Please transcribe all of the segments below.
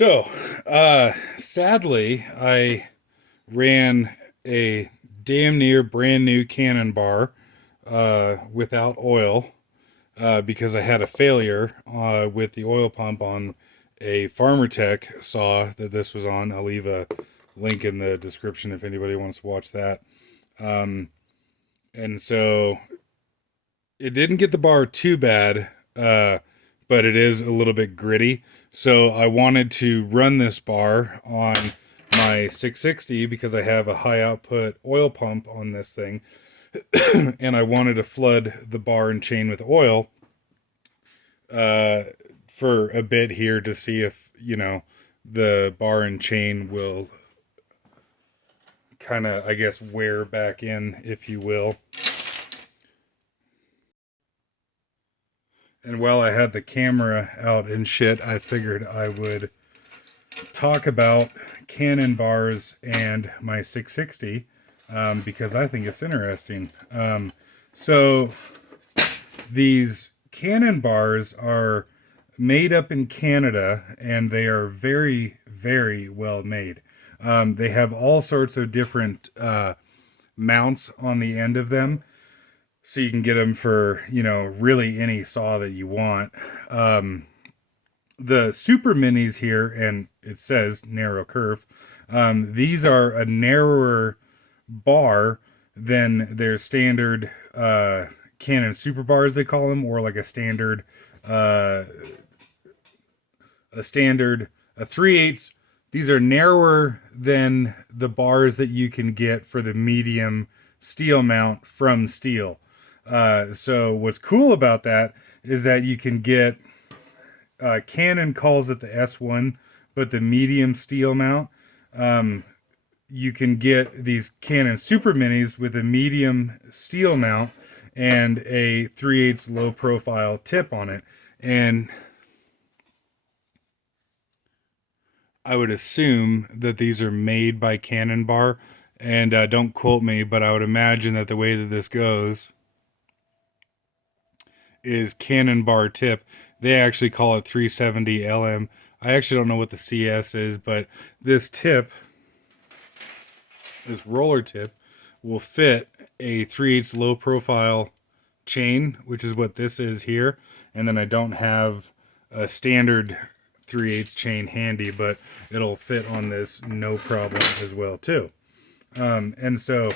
So, sadly, I ran a damn near brand new cannonbar without oil because I had a failure with the oil pump on a Farmer Tech saw that this was on. I'll leave a link in the description if anybody wants to watch that. Um, and so it didn't get the bar too bad, but it is a little bit gritty. So I wanted to run this bar on my 660 because I have a high output oil pump on this thing, and I wanted to flood the bar and chain with oil uh, for a bit here to see if, the bar and chain will kind of, I guess, wear back in, if you will. And while I had the camera out and shit, I figured I would talk about cannon bars and my 660 because I think it's interesting. So these cannon bars are made up in Canada and they are very, very well made. They have all sorts of different mounts on the end of them. So you can get them for, really any saw that you want. The super minis here, and it says narrow curve, these are a narrower bar than their standard Canon super bars, they call them, or like uh, a 3/8. These are narrower than the bars that you can get for the medium Stihl mount from Stihl. So what's cool about that is that you can get, Canon calls it the S1, but the medium Stihl mount, you can get these Canon Super Minis with a medium Stihl mount and a 3/8 low profile tip on it. And I would assume that these are made by Cannon Bar, and don't quote me, but I would imagine that the way that this goes is Cannon Bar tip. They actually call it 370 LM. I actually don't know what the CS is, but this tip, this roller tip, will fit a 3/8 low profile chain, which is what this is here. And then I don't have a standard 3/8 chain handy, but it'll fit on this no problem as well too. And so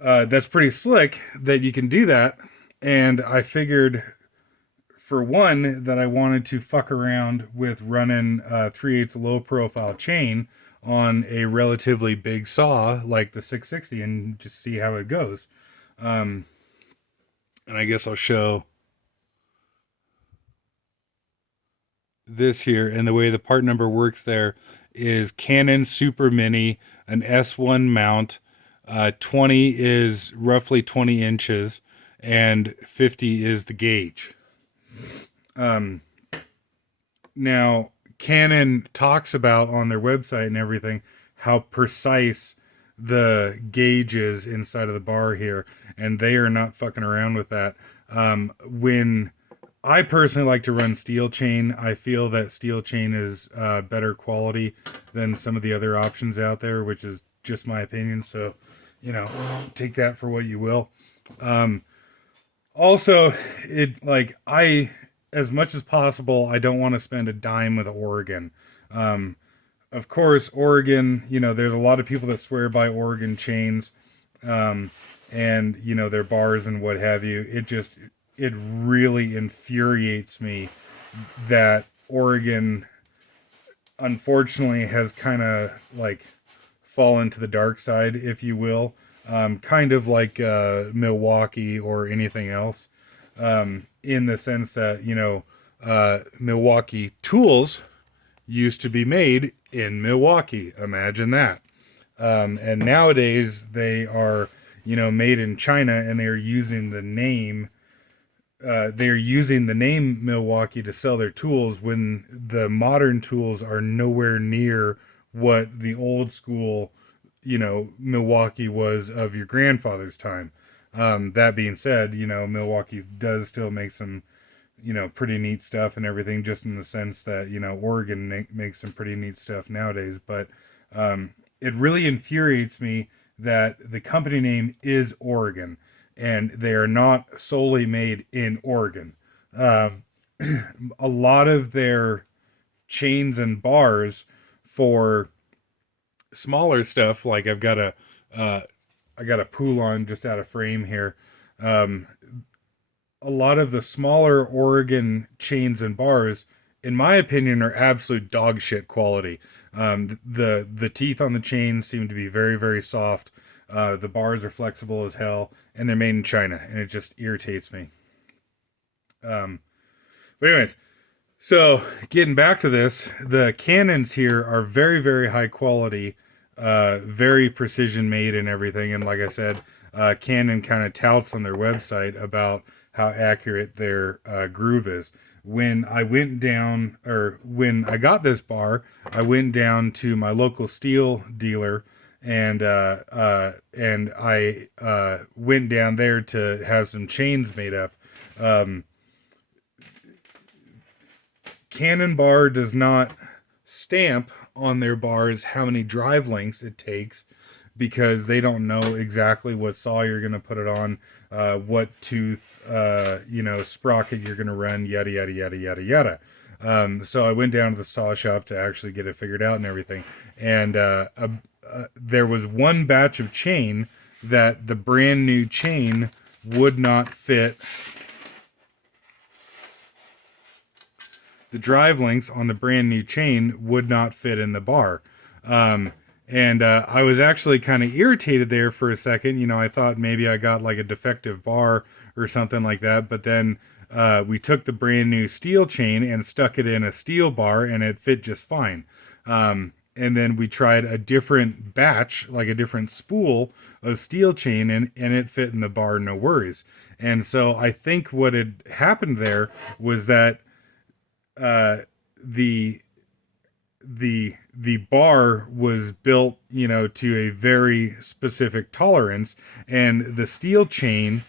that's pretty slick that you can do that. And I figured, for one, that I wanted to fuck around with running 3/8 low profile chain on a relatively big saw like the 660 and just see how it goes. And I guess I'll show this here. And the way the part number works there is Canon Super Mini, an S1 mount. 20 is roughly 20 inches, and 50 is the gauge. Now, Canon talks about on their website and everything how precise the gauge is inside of the bar here, and they are not fucking around with that. When I personally like to run steel chain, I feel that steel chain is better quality than some of the other options out there, which is just my opinion. So, take that for what you will. Also, as much as possible, I don't want to spend a dime with Oregon. Of course, Oregon, there's a lot of people that swear by Oregon chains, and, their bars and what have you. It really infuriates me that Oregon, unfortunately, has kind of fallen to the dark side, if you will. Kind of like Milwaukee or anything else, in the sense that, Milwaukee tools used to be made in Milwaukee. Imagine that. And nowadays they are, made in China, and they're using the name. They're using the name Milwaukee to sell their tools when the modern tools are nowhere near what the old school, Milwaukee was of your grandfather's time. That being said, Milwaukee does still make some, pretty neat stuff and everything, just in the sense that, Oregon makes some pretty neat stuff nowadays. But it really infuriates me that the company name is Oregon and they are not solely made in Oregon. Um, a lot of their chains and bars for smaller stuff, like uh, I got a Poulon just out of frame here. Um, a lot of the smaller Oregon chains and bars, in my opinion, are absolute dog shit quality. The teeth on the chains seem to be very, very soft. The bars are flexible as hell, and they're made in China, and it just irritates me. Um, but anyways, so getting back to this, the cannons here are very, very high quality, very precision made and everything. And like I said, Canon kind of touts on their website about how accurate their groove is. When I went down, or when I got this bar, I went down to my local Stihl dealer, and I went down there to have some chains made up. Um, Cannonbar does not stamp on their bars how many drive lengths it takes, because they don't know exactly what saw you're going to put it on, what tooth, sprocket you're going to run, yada, yada, yada, yada, yada. So I went down to the saw shop to actually get it figured out and everything. And there was one batch of chain that the brand new chain would not fit. The drive links on the brand new chain would not fit in the bar. And I was actually kind of irritated there for a second. I thought maybe I got like a defective bar or something like that. But then we took the brand new steel chain and stuck it in a steel bar, and it fit just fine. And then we tried a different batch, like a different spool of steel chain, and it fit in the bar, no worries. And so I think what had happened there was that the the bar was built, to a very specific tolerance, and the steel chain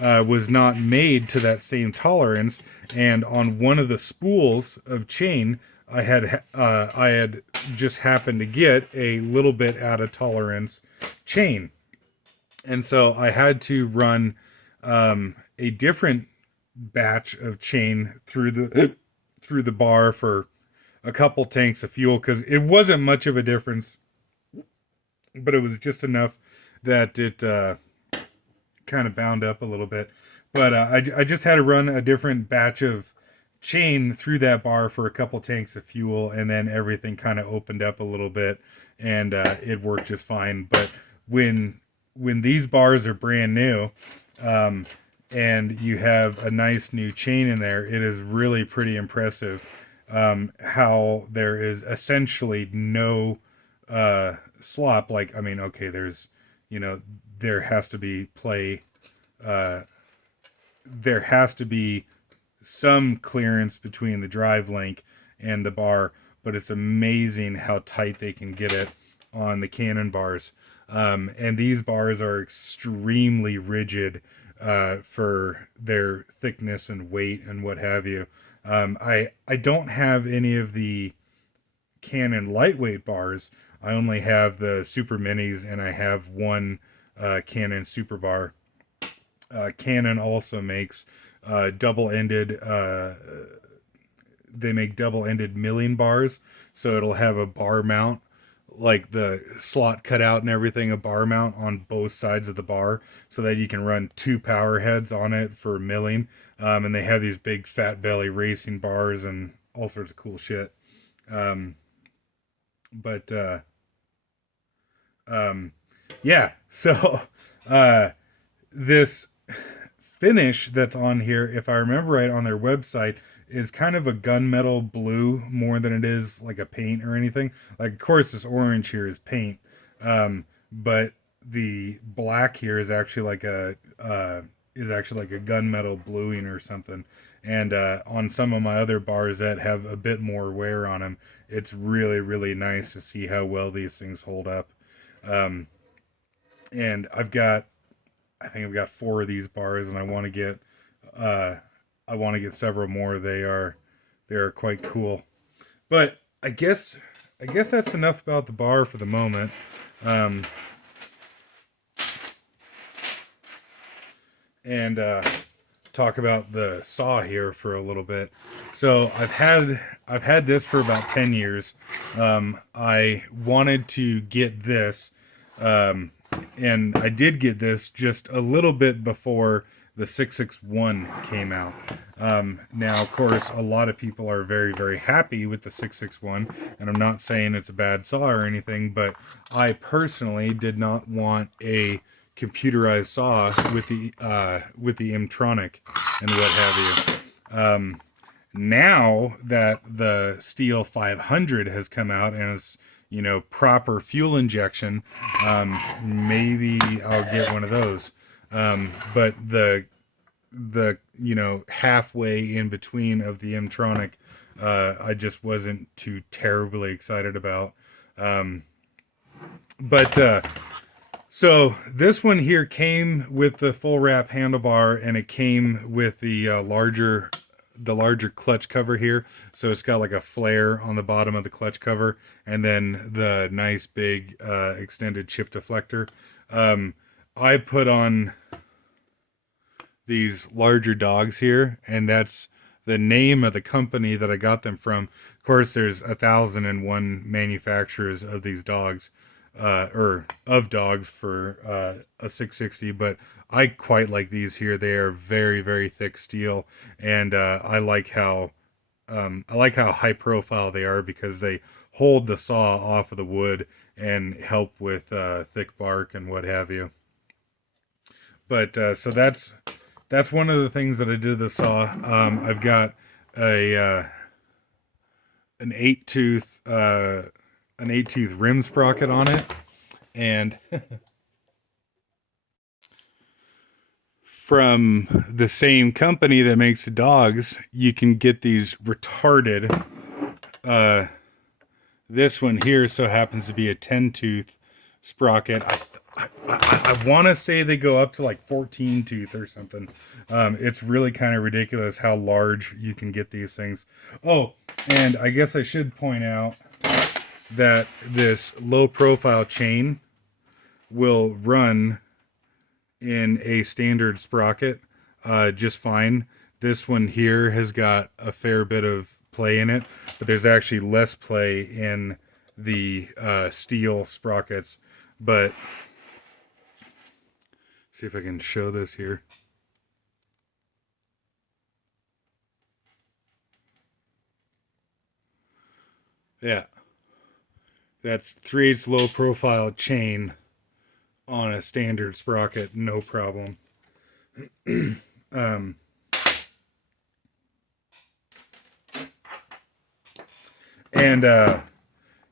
was not made to that same tolerance. And on one of the spools of chain, I had just happened to get a little bit out of tolerance chain, and so I had to run a different batch of chain through the bar for a couple tanks of fuel, because it wasn't much of a difference, but it was just enough that it kind of bound up a little bit. But I just had to run a different batch of chain through that bar for a couple tanks of fuel, and then everything kind of opened up a little bit, and it worked just fine. But when these bars are brand new, and you have a nice new chain in there, it is really pretty impressive how there is essentially no slop. Like, I mean, okay, there's, there has to be play, there has to be some clearance between the drive link and the bar, but it's amazing how tight they can get it on the Canon bars. And these bars are extremely rigid for their thickness and weight and what have you. I don't have any of the Canon lightweight bars. I only have the super minis, and I have one Canon super bar. Canon also makes double-ended. They make double-ended milling bars, so it'll have a bar mount, like the slot cut out and everything, a bar mount on both sides of the bar, so that you can run two power heads on it for milling. And they have these big fat belly racing bars and all sorts of cool shit. But yeah, so this finish that's on here, if I remember right, on their website, is kind of a gunmetal blue more than it is like a paint or anything. Like, of course, this orange here is paint, but the black here is actually like a gunmetal bluing or something. And on some of my other bars that have a bit more wear on them, it's really, really nice to see how well these things hold up. And I think I've got 4 of these bars, and I want to get I want to get several more. They are quite cool. But I guess that's enough about the bar for the moment. And talk about the saw here for a little bit. So I've had this for about 10 years. I wanted to get this, and I did get this just a little bit before the 661 came out. Now, of course, a lot of people are very, very happy with the 661, and I'm not saying it's a bad saw or anything, but I personally did not want a computerized saw with the Mtronic and what have you. Now that the Stihl 500 has come out and is, you know, proper fuel injection, maybe I'll get one of those. But the you know, halfway in between of the Mtronic, I just wasn't too terribly excited about. So this one here came with the full wrap handlebar, and it came with the larger clutch cover here. So it's got like a flare on the bottom of the clutch cover, and then the nice big extended chip deflector. I put on these larger dogs here, and that's the name of the company that I got them from. Of course, there's 1,001 manufacturers of these dogs. Or of dogs for a 660, but I quite like these here. They are very, very thick steel, and I like how high profile they are, because they hold the saw off of the wood and help with thick bark and what have you. But so that's one of the things that I did to the saw. I've got an 8-tooth rim sprocket on it, and from the same company that makes the dogs, you can get these retarded. This one here so happens to be a 10-tooth sprocket. I want to say they go up to like 14 tooth or something. It's really kind of ridiculous how large you can get these things. Oh, and I guess I should point out that this low profile chain will run in a standard sprocket just fine. This one here has got a fair bit of play in it, but there's actually less play in the Stihl sprockets. But see if I can show this here. Yeah. That's 3/8 low profile chain on a standard sprocket, no problem.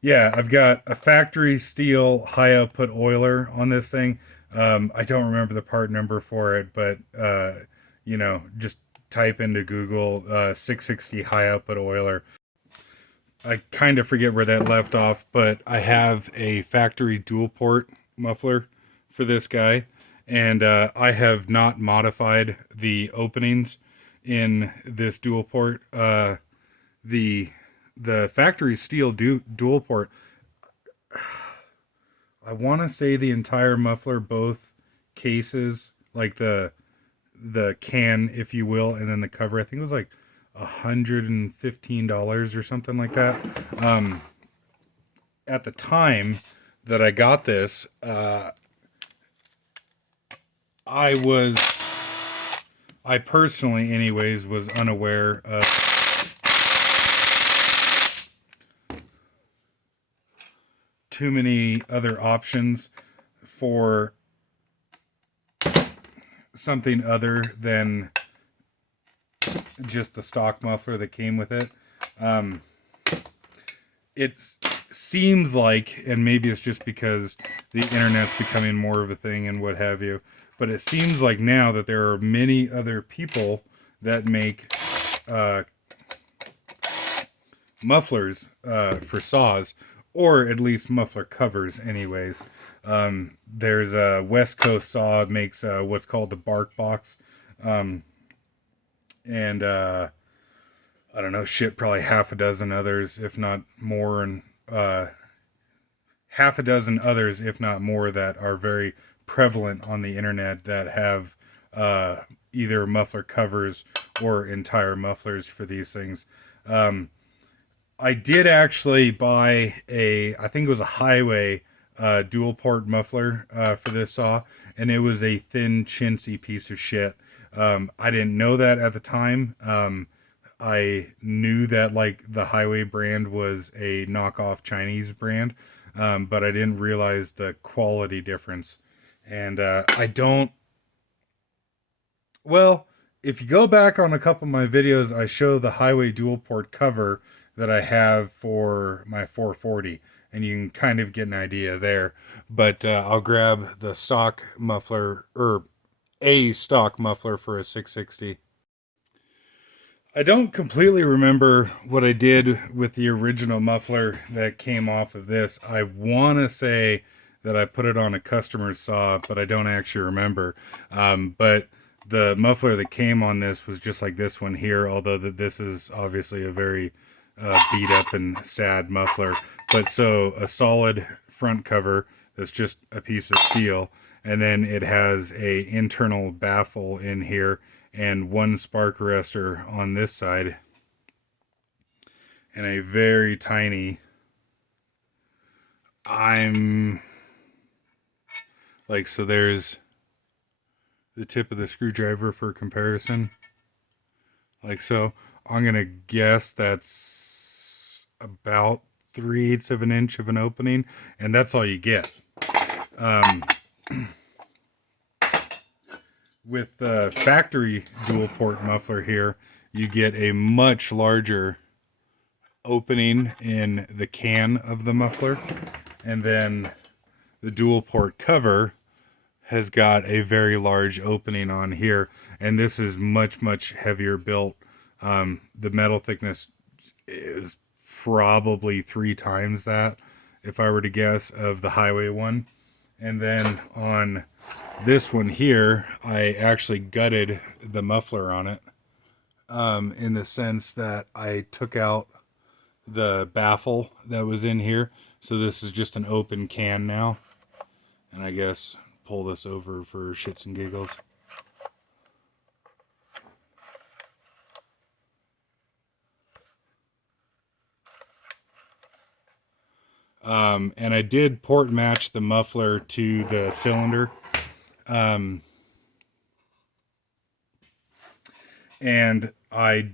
Yeah, I've got a factory Stihl high output oiler on this thing. I don't remember the part number for it, but you know, just type into Google 660 high output oiler. I kind of forget where that left off, but I have a factory dual port muffler for this guy, and I have not modified the openings in this dual port. The factory Stihl dual port, I want to say the entire muffler, both cases, like the can, if you will, and then the cover, I think it was like $115 or something like that. At the time that I got this, I personally anyways was unaware of too many other options for something other than just the stock muffler that came with it. It seems like, and maybe it's just because the internet's becoming more of a thing and what have you, but it seems like now that there are many other people that make mufflers for saws, or at least muffler covers anyways. There's a West Coast saw makes what's called the bark box. and I don't know, shit, probably half a dozen others, if not more, and half a dozen others, if not more, that are very prevalent on the internet that have uh, either muffler covers or entire mufflers for these things. Um, I did actually buy I think it was a Highway dual port muffler for this saw, and it was a thin, chintzy piece of shit. I didn't know that at the time. I knew that like the Highway brand was a knockoff Chinese brand, but I didn't realize the quality difference. And I don't. Well, if you go back on a couple of my videos, I show the Highway dual port cover that I have for my 440, and you can kind of get an idea there. But I'll grab the stock muffler, or a stock muffler for a 660. I don't completely remember what I did with the original muffler that came off of this. I want to say that I put it on a customer's saw, but I don't actually remember. But the muffler that came on this was just like this one here, although this is obviously a very beat up and sad muffler. But so a solid front cover that's just a piece of steel, and then it has a internal baffle in here and one spark arrestor on this side, and a very tiny, so there's the tip of the screwdriver for comparison, like so. I'm gonna guess that's about 3/8 of an inch of an opening, and that's all you get. With the factory dual port muffler here, you get a much larger opening in the can of the muffler, and then the dual port cover has got a very large opening on here, and this is much heavier built. The metal thickness is probably 3 times that, if I were to guess, of the Highway one. And then on this one here, I actually gutted the muffler on it, in the sense that I took out the baffle that was in here. So this is just an open can now. And I guess pull this over for shits and giggles. And I did port match the muffler to the cylinder. And I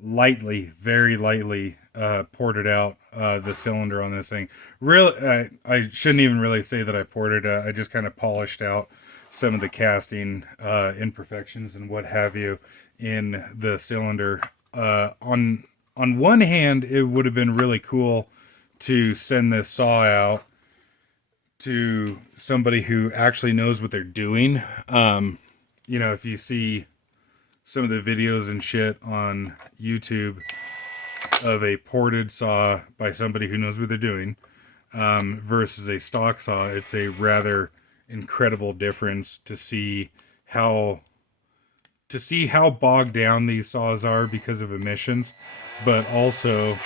very lightly ported out the cylinder on this thing. Really, I shouldn't even really say that I ported. I just kind of polished out some of the casting imperfections and what have you in the cylinder. On one hand, it would have been really cool to send this saw out to somebody who actually knows what they're doing. If you see some of the videos and shit on YouTube of a ported saw by somebody who knows what they're doing, versus a stock saw, it's a rather incredible difference to see how bogged down these saws are because of emissions, but also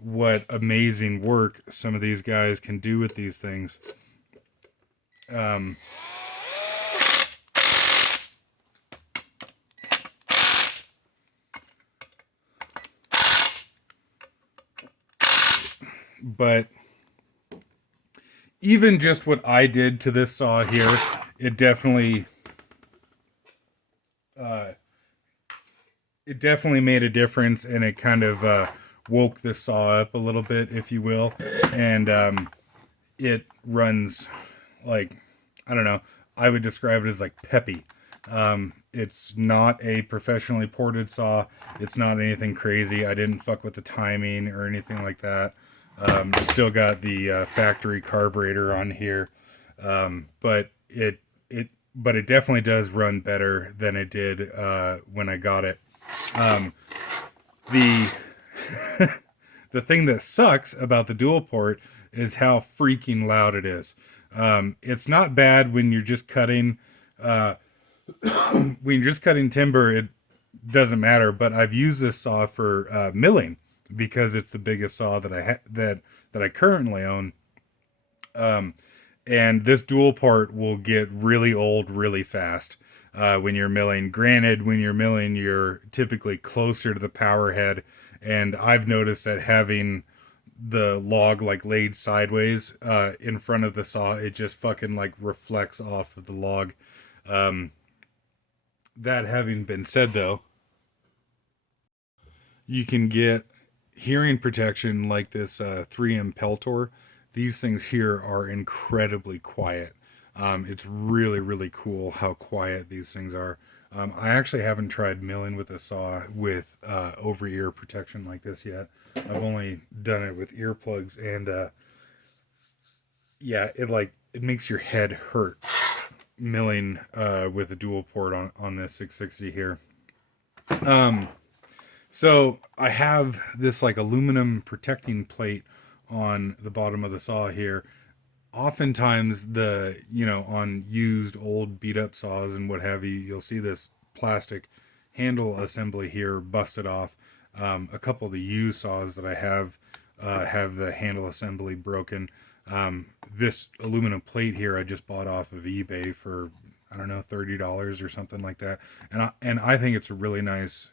what amazing work some of these guys can do with these things. But even just what I did to this saw here, it definitely made a difference, and it kind of woke the saw up a little bit, if you will. And it runs like, I don't know, I would describe it as like peppy. It's not a professionally ported saw. It's not anything crazy. I didn't fuck with the timing or anything like that. Still got the factory carburetor on here, but it definitely does run better than it did when I got it. The the thing that sucks about the dual port is how freaking loud it is. It's not bad when you're just cutting timber. doesn't matter. But I've used this saw for milling because it's the biggest saw that that I currently own. Um, and this dual part will get really old really fast when you're milling. Granted, when you're milling, you're typically closer to the power head, and I've noticed that having the log like laid sideways in front of the saw, it just fucking like reflects off of the log. Um, that having been said, though, you can get hearing protection like this 3M Peltor. These things here are incredibly quiet. It's really, really cool how quiet these things are. I actually haven't tried milling with a saw with over-ear protection like this yet. I've only done it with earplugs, and yeah, it makes your head hurt milling with a dual port on this 660 here. Um, So I have this like aluminum protecting plate on the bottom of the saw here. Oftentimes on used old beat up saws and what have you, you'll see this plastic handle assembly here busted off. A couple of the used saws that I have the handle assembly broken. This aluminum plate here I just bought off of eBay for, I don't know, $30 or something like that. And I think it's a really nice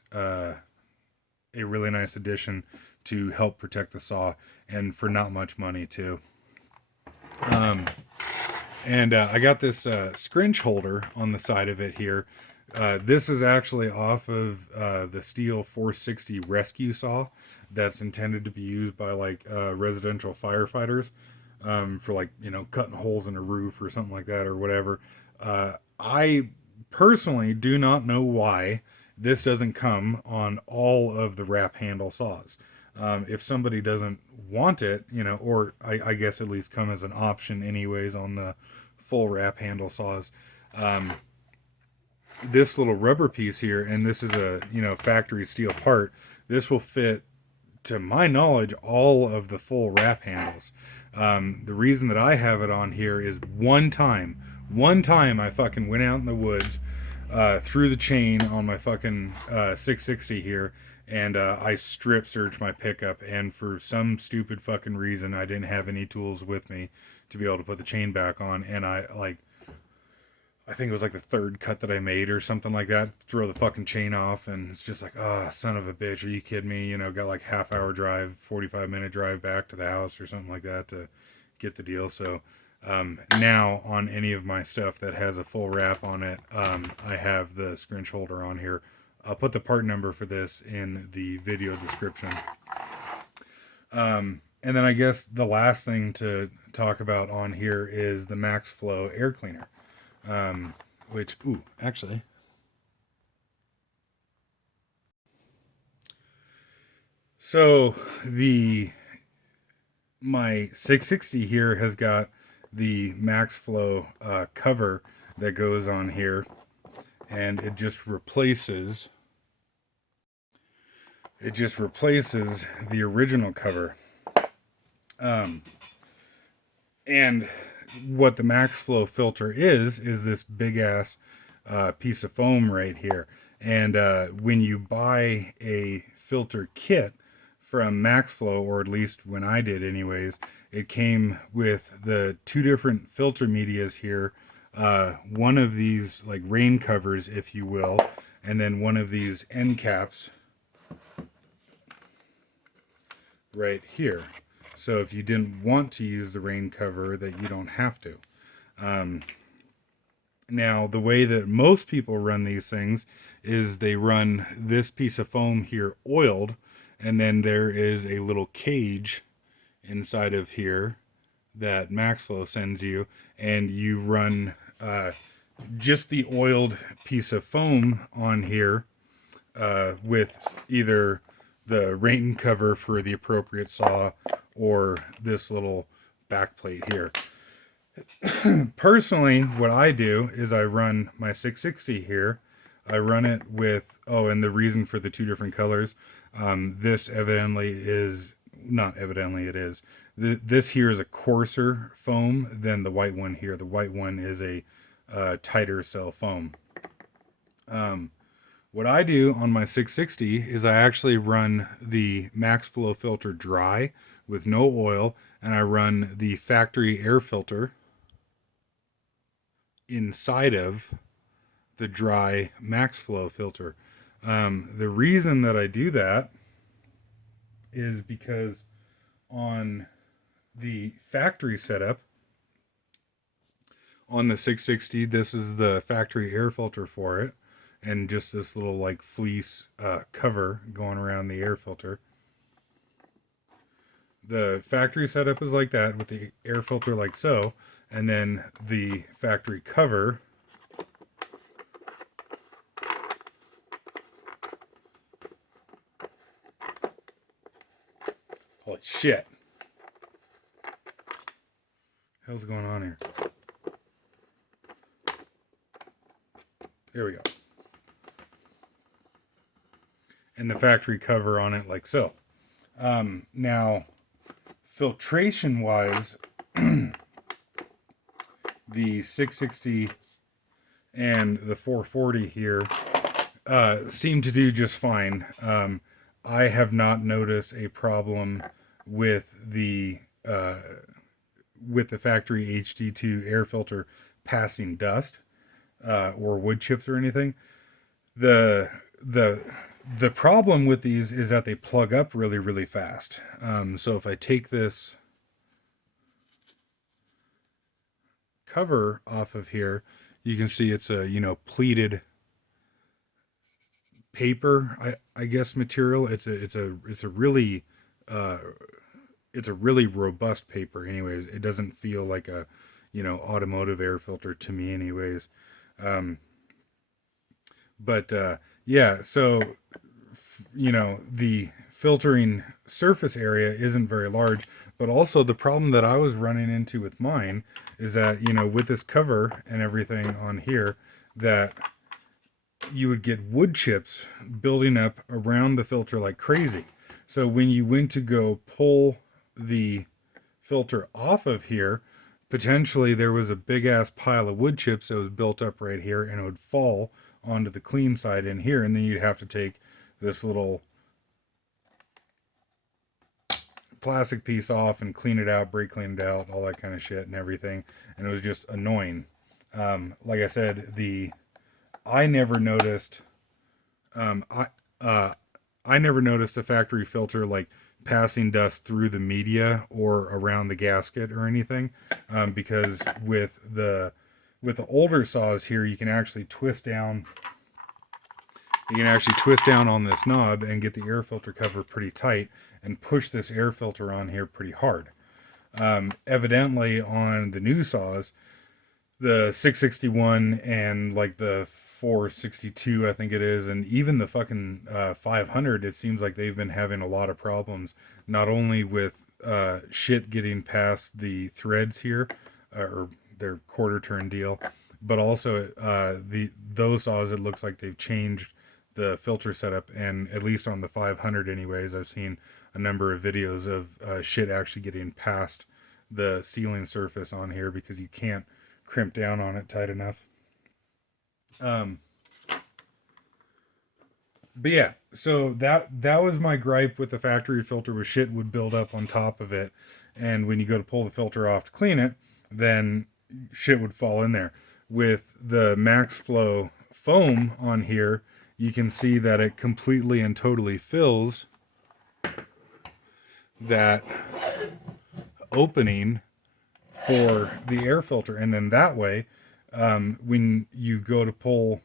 addition to help protect the saw, and for not much money too. And I got this scrench holder on the side of it here. This is actually off of the Stihl 460 rescue saw that's intended to be used by like residential firefighters for like, cutting holes in a roof or something like that or whatever. I personally do not know why this doesn't come on all of the wrap handle saws. If somebody doesn't want it, or I guess at least come as an option anyways on the full wrap handle saws. This little rubber piece here, and this is a factory steel part. This will fit, to my knowledge, all of the full wrap handles. The reason that I have it on here is one time I fucking went out in the woods, threw the chain on my fucking 660 here, and I strip searched my pickup, and for some stupid fucking reason I didn't have any tools with me to be able to put the chain back on, and I think it was like the third cut that I made or something like that, throw the fucking chain off, and it's just like, oh, son of a bitch, are you kidding me? Got like half-hour drive, 45-minute drive back to the house or something like that to get the deal. So now on any of my stuff that has a full wrap on it, I have the scrunch holder on here. I'll put the part number for this in the video description. And then I guess the last thing to talk about on here is the Max Flow air cleaner. Which, actually, so my 660 here has got the Max Flow cover that goes on here, and it just replaces the original cover. And what the Max Flow filter is this big ass piece of foam right here. And when you buy a filter kit from Max Flow, or at least when I did anyways, it came with the two different filter medias here. One of these like rain covers, if you will, and then one of these end caps right here. So if you didn't want to use the rain cover, that you don't have to. Now, the way that most people run these things is they run this piece of foam here oiled, and then there is a little cage inside of here that MaxFlow sends you, and you run just the oiled piece of foam on here with either the rain cover for the appropriate saw or this little back plate here. Personally, what I do is I run my 660 here. I run it with, and the reason for the two different colors, this evidently is, not evidently it is, this here is a coarser foam than the white one here. The white one is a tighter cell foam. What I do on my 660 is I actually run the max flow filter dry with no oil, and I run the factory air filter inside of the dry max flow filter. The reason that I do that is because on the factory setup on the 660, this is the factory air filter for it, and just this little like fleece cover going around the air filter. The factory setup is like that with the air filter like so, and then the factory cover holy shit. Hell's going on here? Here we go. And the factory cover on it like so. Now, filtration wise, the 660 and the 440 here seem to do just fine. I have not noticed a problem with the factory HD2 air filter passing dust or wood chips or anything. The problem with these is that they plug up really, really fast. So if I take this cover off of here, you can see it's a, pleated paper, I guess material. It's a really robust paper anyways. It doesn't feel like a, automotive air filter to me anyways. Yeah, so the filtering surface area isn't very large, but also the problem that I was running into with mine is that, with this cover and everything on here, that you would get wood chips building up around the filter like crazy. So when you went to go pull the filter off of here, potentially there was a big ass pile of wood chips that was built up right here, and it would fall onto the clean side in here, and then you'd have to take this little plastic piece off and clean it out, brake clean it out, all that kind of shit and everything, and it was just annoying. Like I said, I never noticed I never noticed a factory filter like passing dust through the media or around the gasket or anything, because with the older saws here, you can actually twist down on this knob and get the air filter cover pretty tight and push this air filter on here pretty hard. Evidently on the new saws, the 661 and like the 462, I think it is, and even the fucking 500, it seems like they've been having a lot of problems, not only with shit getting past the threads here, or their quarter turn deal, but also those saws, it looks like they've changed the filter setup, and at least on the 500 anyways, I've seen a number of videos of shit actually getting past the sealing surface on here because you can't crimp down on it tight enough. But yeah, so that was my gripe with the factory filter, was shit would build up on top of it, and when you go to pull the filter off to clean it, then shit would fall in there. With the max flow foam on here, you can see that it completely and totally fills that opening for the air filter, and then that way, when you go to pull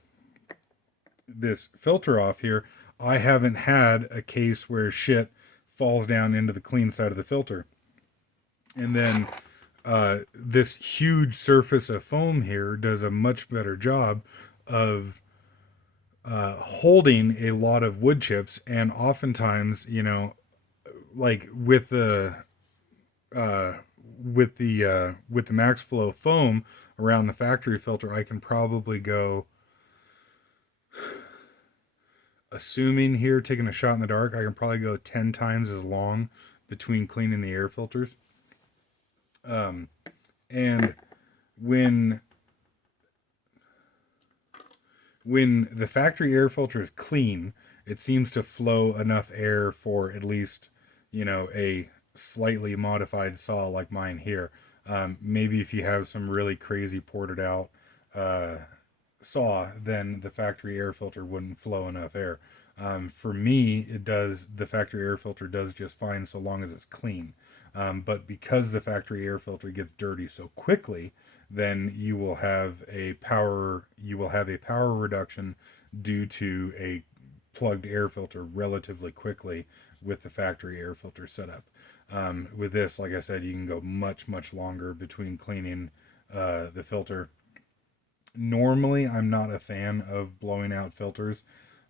this filter off here, I haven't had a case where shit falls down into the clean side of the filter. And then this huge surface of foam here does a much better job of holding a lot of wood chips, and oftentimes, like with the max flow foam around the factory filter, I can probably go, assuming here, taking a shot in the dark, I can probably go 10 times as long between cleaning the air filters. And when when the factory air filter is clean, it seems to flow enough air for at least, a slightly modified saw like mine here. Maybe if you have some really crazy ported out uh, saw, then the factory air filter wouldn't flow enough air. For me, it does. The factory air filter does just fine so long as it's clean. But because the factory air filter gets dirty so quickly, then you will have a power reduction due to a plugged air filter relatively quickly with the factory air filter setup. With this, like I said, you can go much longer between cleaning the filter. Normally, I'm not a fan of blowing out filters.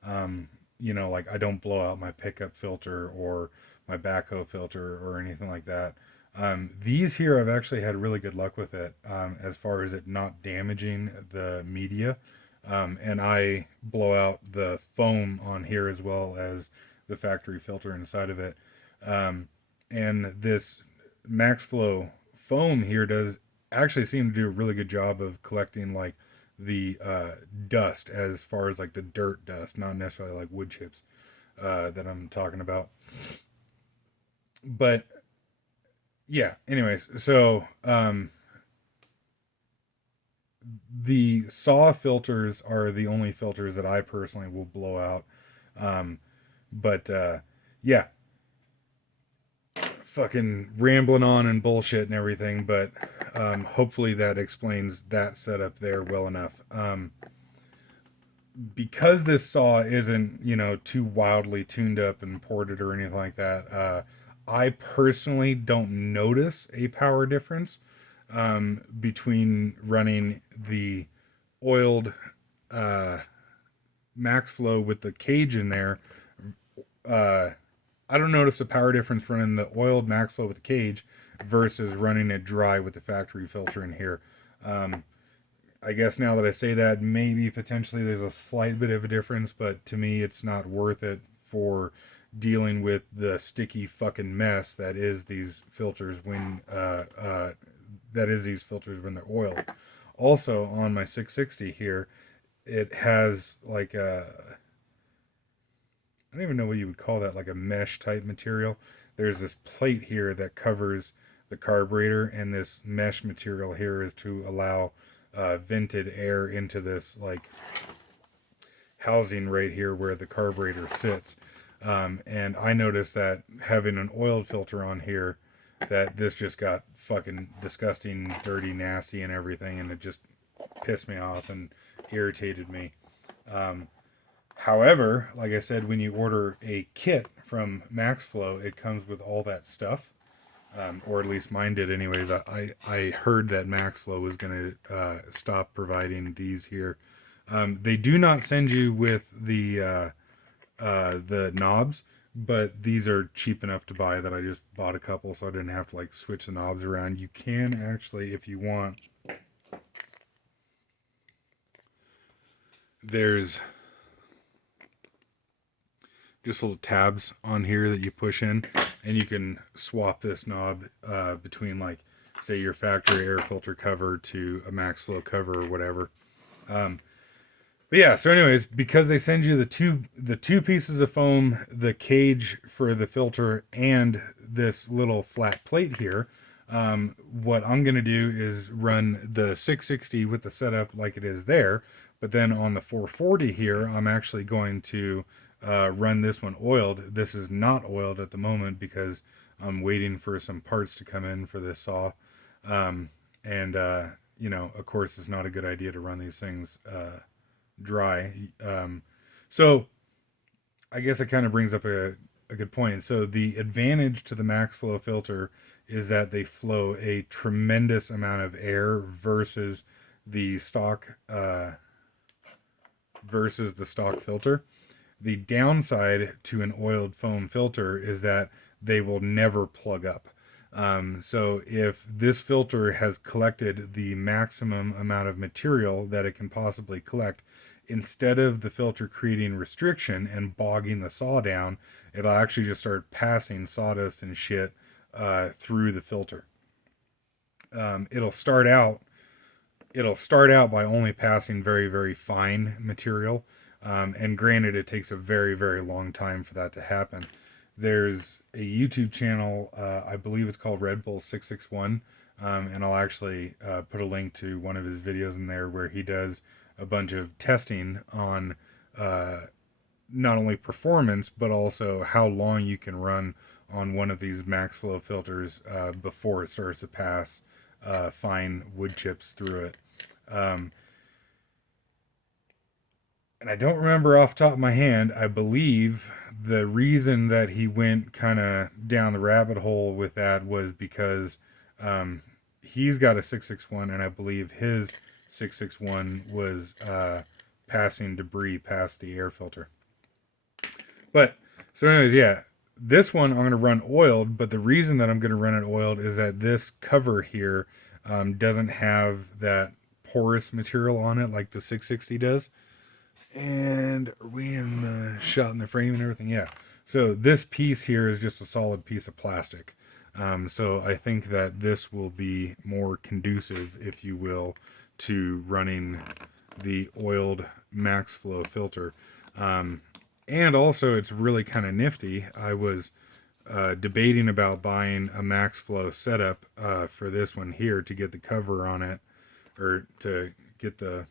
Like I don't blow out my pickup filter or my backhoe filter or anything like that. These here, I've actually had really good luck with it, as far as it not damaging the media. And I blow out the foam on here as well as the factory filter inside of it. And this MaxFlow foam here does actually seem to do a really good job of collecting like the dust, as far as like the dirt dust, not necessarily like wood chips that I'm talking about. But yeah, anyways, so the saw filters are the only filters that I personally will blow out. Um, but yeah, fucking rambling on and bullshit and everything, but hopefully that explains that setup there well enough. Because this saw isn't, too wildly tuned up and ported or anything like that, I personally don't notice a power difference between running the oiled MaxFlow with the cage in there. Uh, I don't notice a power difference running the oiled MaxFlow with the cage versus running it dry with the factory filter in here. Um, I guess now that I say that, maybe potentially there's a slight bit of a difference, but to me, it's not worth it for dealing with the sticky fucking mess that is these filters when they're oiled. Also, on my 660 here, it has like I don't even know what you would call that, like a mesh type material. There's this plate here that covers the carburetor, and this mesh material here is to allow vented air into this like housing right here where the carburetor sits. And I noticed that having an oiled filter on here, that this just got fucking disgusting, dirty, nasty, and everything, and it just pissed me off and irritated me. However, like I said, when you order a kit from MaxFlow, it comes with all that stuff, or at least mine did, anyways. I heard that MaxFlow was going to stop providing these here. They do not send you with the knobs, but these are cheap enough to buy that I just bought a couple, so I didn't have to like switch the knobs around. You can actually, if you want, there's just little tabs on here that you push in, and you can swap this knob between, like, say your factory air filter cover to a MaxFlow cover or whatever. But yeah, so anyways, because they send you the two pieces of foam, the cage for the filter, and this little flat plate here, what I'm gonna do is run the 660 with the setup like it is there, but then on the 440 here, I'm actually going to run this one oiled. This is not oiled at the moment because I'm waiting for some parts to come in for this saw, and of course, it's not a good idea to run these things dry. So I guess it kind of brings up a good point. So the advantage to the MaxFlow filter is that they flow a tremendous amount of air versus the stock filter. The downside to an oiled foam filter is that they will never plug up. So if this filter has collected the maximum amount of material that it can possibly collect, instead of the filter creating restriction and bogging the saw down, it'll actually just start passing sawdust and shit through the filter. It'll start out it'll start out by only passing very, very fine material. And granted, it takes a very, very long time for that to happen. There's a YouTube channel, I believe it's called Red Bull 661, and I'll actually put a link to one of his videos in there where he does a bunch of testing on not only performance but also how long you can run on one of these max flow filters before it starts to pass fine wood chips through it. And I don't remember off the top of my hand. I believe the reason that he went kind of down the rabbit hole with that was because he's got a 661, and I believe his 661 was passing debris past the air filter. But so anyways, yeah, this one I'm going to run oiled, but the reason that I'm going to run it oiled is that this cover here doesn't have that porous material on it like the 660 does. And are we in the shot in the frame and everything? Yeah. So this piece here is just a solid piece of plastic. So I think that this will be more conducive, if you will, to running the oiled max flow filter. And also it's really kind of nifty. I was debating about buying a max flow setup for this one here to get the cover on it, or to get the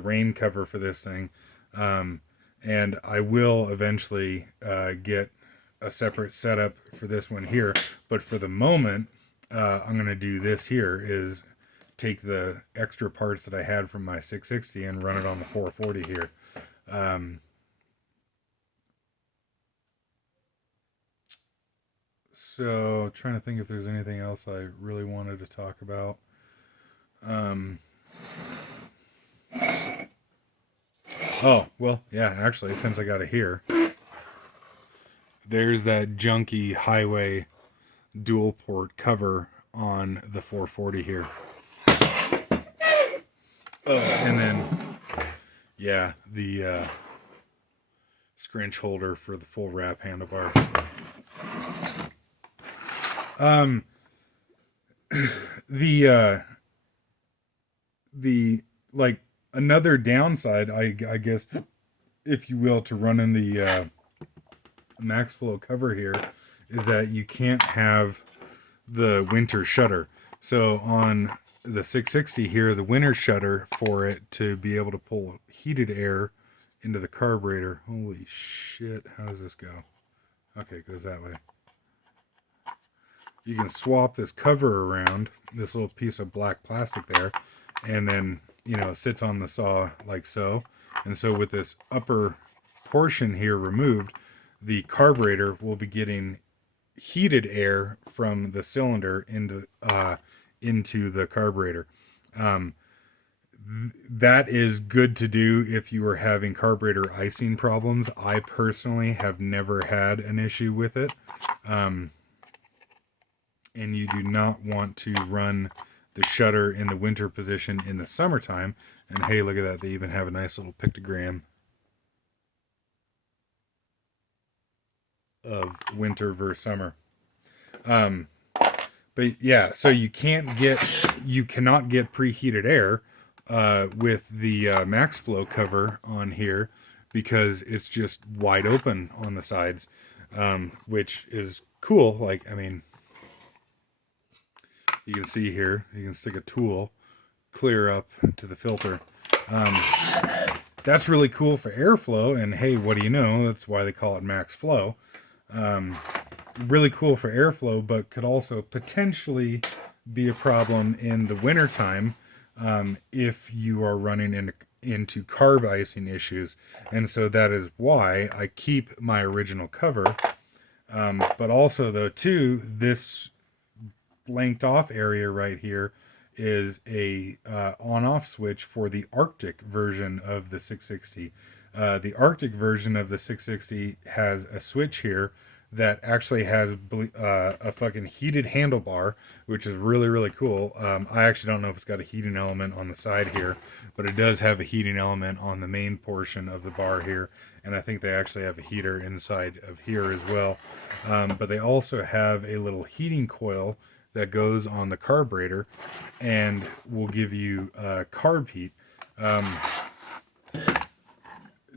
rain cover for this thing. And I will eventually get a separate setup for this one here. But for the moment, I'm going to do this here, is take the extra parts that I had from my 660 and run it on the 440 here. So trying to think if there's anything else I really wanted to talk about. Oh, well, yeah, actually, since I got it here, there's that junky highway dual port cover on the 440 here. Oh, and then, yeah, the scrench holder for the full wrap handlebar. The like, another downside, I guess, if you will, to running the max flow cover here is that you can't have the winter shutter. So on the 660 here, the winter shutter for it to be able to pull heated air into the carburetor. Holy shit, how does this go? Okay, it goes that way. You can swap this cover around, this little piece of black plastic there, and then, you know, it sits on the saw like so. And so with this upper portion here removed, the carburetor will be getting heated air from the cylinder into the carburetor. That is good to do if you are having carburetor icing problems. I personally have never had an issue with it. And you do not want to run the shutter in the winter position in the summertime. And hey, look at that. They even have a nice little pictogram of winter versus summer. But yeah, so you cannot get preheated air with the max flow cover on here, because it's just wide open on the sides, which is cool. Like, I mean, you can see here, you can stick a tool clear up to the filter. That's really cool for airflow, and hey, what do you know, that's why they call it max flow. Really cool for airflow, but could also potentially be a problem in the wintertime if you are running into carb icing issues. And so that is why I keep my original cover. But also, though, too, this blanked off area right here is a on-off switch for the Arctic version of the 660. The Arctic version of the 660 has a switch here that actually has a fucking heated handlebar, which is really, really cool. I actually don't know if it's got a heating element on the side here, but it does have a heating element on the main portion of the bar here, and I think they actually have a heater inside of here as well. But they also have a little heating coil that goes on the carburetor and will give you carb heat.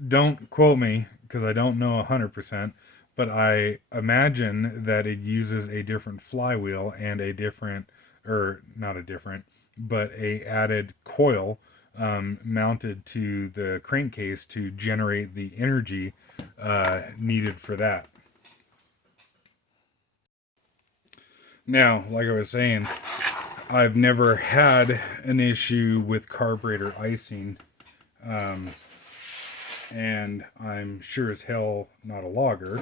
Don't quote me because I don't know 100%, but I imagine that it uses a different flywheel and a different, or not a different, but a added coil mounted to the crankcase to generate the energy needed for that. Now, like I was saying, I've never had an issue with carburetor icing, and I'm sure as hell not a logger,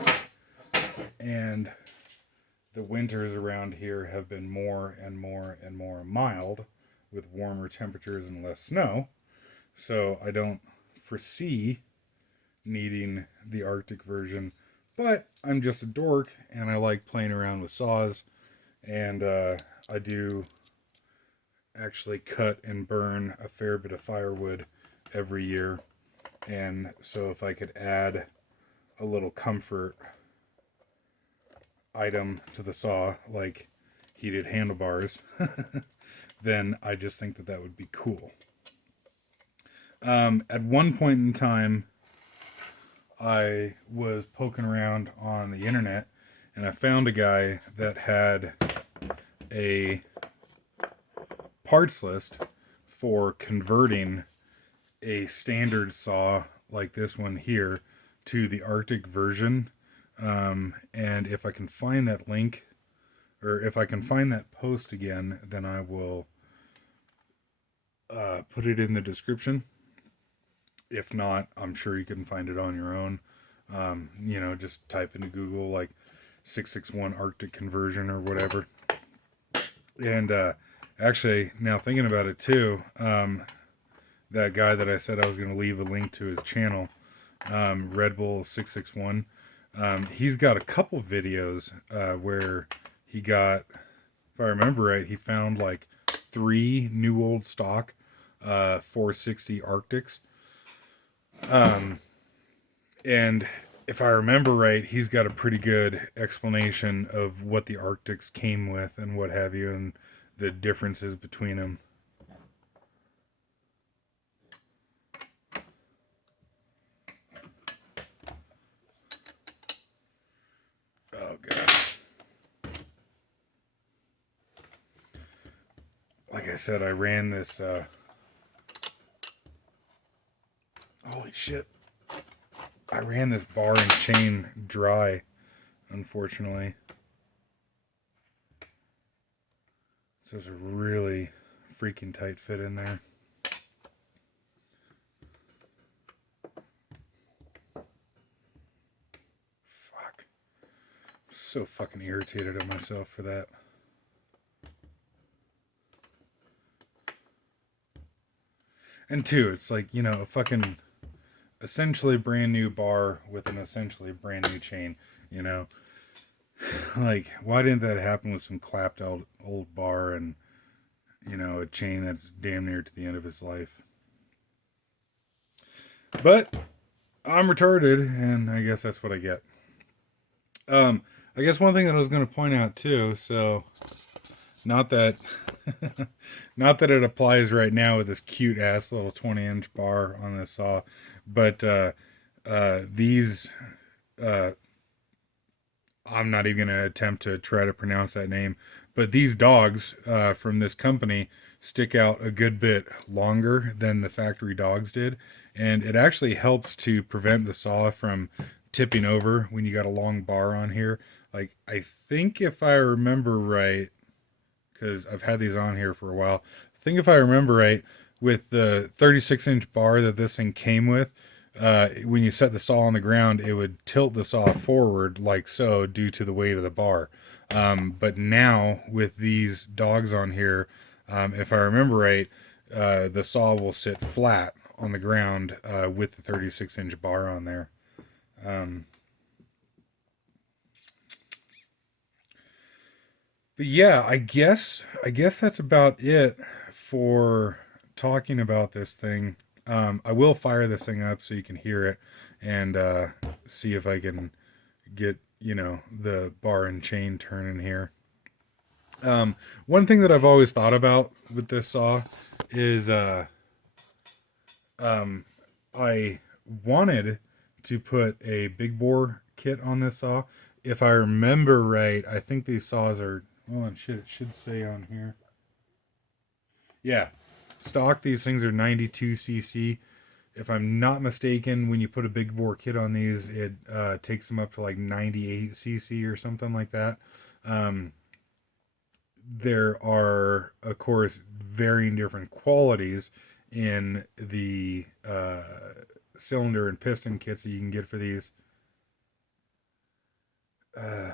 and the winters around here have been more and more and more mild with warmer temperatures and less snow, so I don't foresee needing the Arctic version, but I'm just a dork and I like playing around with saws, and I do actually cut and burn a fair bit of firewood every year, and so if I could add a little comfort item to the saw, like heated handlebars, then I just think that that would be cool. At one point in time, I was poking around on the internet and I found a guy that had a parts list for converting a standard saw like this one here to the Arctic version. And if I can find that link, or if I can find that post again, then I will put it in the description. If not, I'm sure you can find it on your own. Just type into Google like 661 Arctic conversion or whatever. And actually, now thinking about it too, that guy that I said I was going to leave a link to his channel, Red Bull 661, he's got a couple videos where he got, if I remember right, he found like 3 new old stock 460 Arctics. And if I remember right, he's got a pretty good explanation of what the Arctics came with and what have you, and the differences between them. Oh, God. Like I said, I ran this, holy shit. I ran this bar and chain dry, unfortunately. So it's a really freaking tight fit in there. Fuck. I'm so fucking irritated at myself for that. And two, it's like, a fucking essentially brand new bar with an essentially brand new chain, Like, why didn't that happen with some clapped out old bar and, a chain that's damn near to the end of its life? But I'm retarded, and I guess that's what I get. I guess one thing that I was going to point out too, so not that not that it applies right now with this cute ass little 20-inch bar on this saw, but these I'm not even going to attempt to try to pronounce that name, but these dogs from this company stick out a good bit longer than the factory dogs did, and it actually helps to prevent the saw from tipping over when you got a long bar on here. Like, I think if I remember right, because I've had these on here for a while, I think if I remember right, with the 36-inch bar that this thing came with, when you set the saw on the ground, it would tilt the saw forward like so due to the weight of the bar. But now with these dogs on here, if I remember right, the saw will sit flat on the ground with the 36-inch bar on there. But yeah, I guess that's about it for talking about this thing. I will fire this thing up so you can hear it and see if I can get, the bar and chain turning here. One thing that I've always thought about with this saw is I wanted to put a big bore kit on this saw. If I remember right, I think these saws are, oh shit, it should say on here. Yeah, stock, these things are 92cc. If I'm not mistaken, when you put a big bore kit on these, it takes them up to like 98cc or something like that. Um, there are, of course, varying different qualities in the cylinder and piston kits that you can get for these. Uh,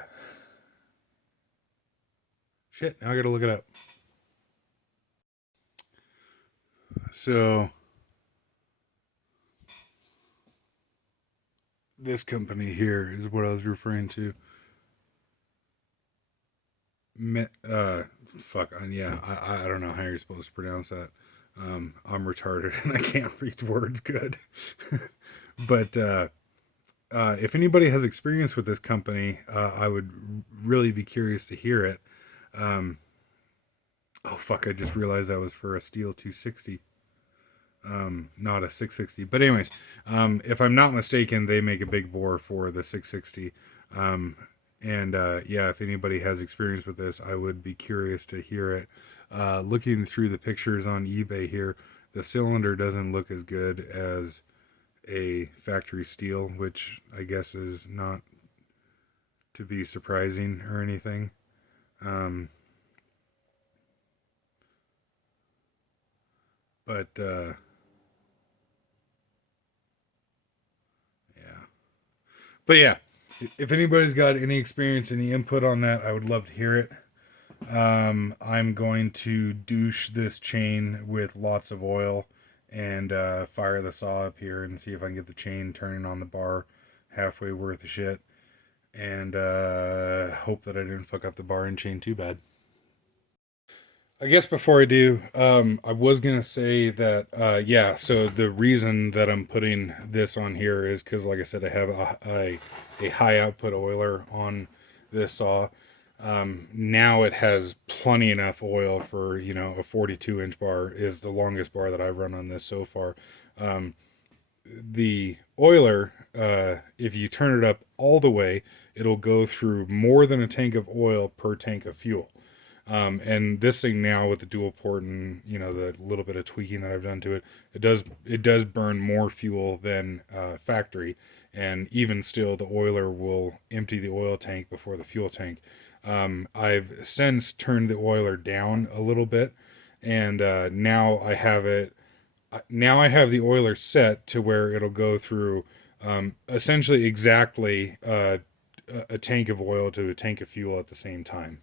Shit, now I gotta look it up. So, this company here is what I was referring to. Fuck, yeah, I don't know how you're supposed to pronounce that. I'm retarded and I can't read words good. But if anybody has experience with this company, I would really be curious to hear it. Um, oh fuck, I just realized that was for a Stihl 260, not a 660. But anyways, if I'm not mistaken, they make a big bore for the 660. And yeah, if anybody has experience with this, I would be curious to hear it. Looking through the pictures on eBay here, the cylinder doesn't look as good as a factory Stihl, which I guess is not to be surprising or anything. But yeah. But yeah, if anybody's got any experience, any input on that, I would love to hear it. I'm going to douche this chain with lots of oil and fire the saw up here and see if I can get the chain turning on the bar halfway worth of shit. And hope that I didn't fuck up the bar and chain too bad. I guess before I do, I was gonna say that, yeah. So the reason that I'm putting this on here is because, like I said, I have a high output oiler on this saw. Now it has plenty enough oil for, you know, a 42-inch bar is the longest bar that I've run on this so far. The oiler, if you turn it up all the way, it'll go through more than a tank of oil per tank of fuel. And this thing now with the dual port and, you know, the little bit of tweaking that I've done to it, it does burn more fuel than factory. And even still, the oiler will empty the oil tank before the fuel tank. I've since turned the oiler down a little bit, and now I have it. Now I have the oiler set to where it'll go through essentially exactly a tank of oil to a tank of fuel at the same time.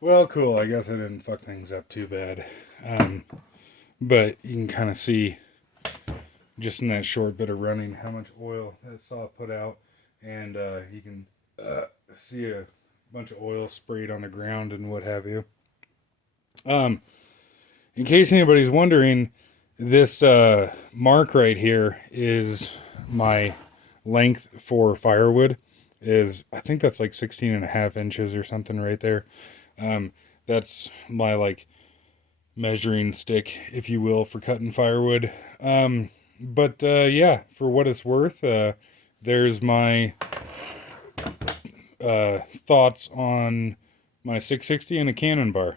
Well, cool. I guess I didn't fuck things up too bad. But you can kind of see just in that short bit of running how much oil that saw put out. And you can see a bunch of oil sprayed on the ground and what have you. In case anybody's wondering, this mark right here is my length for firewood. is, I think that's like 16.5 inches or something right there. Um, that's my like measuring stick, if you will, for cutting firewood. But yeah, for what it's worth, there's my thoughts on my 660 and a cannonbar.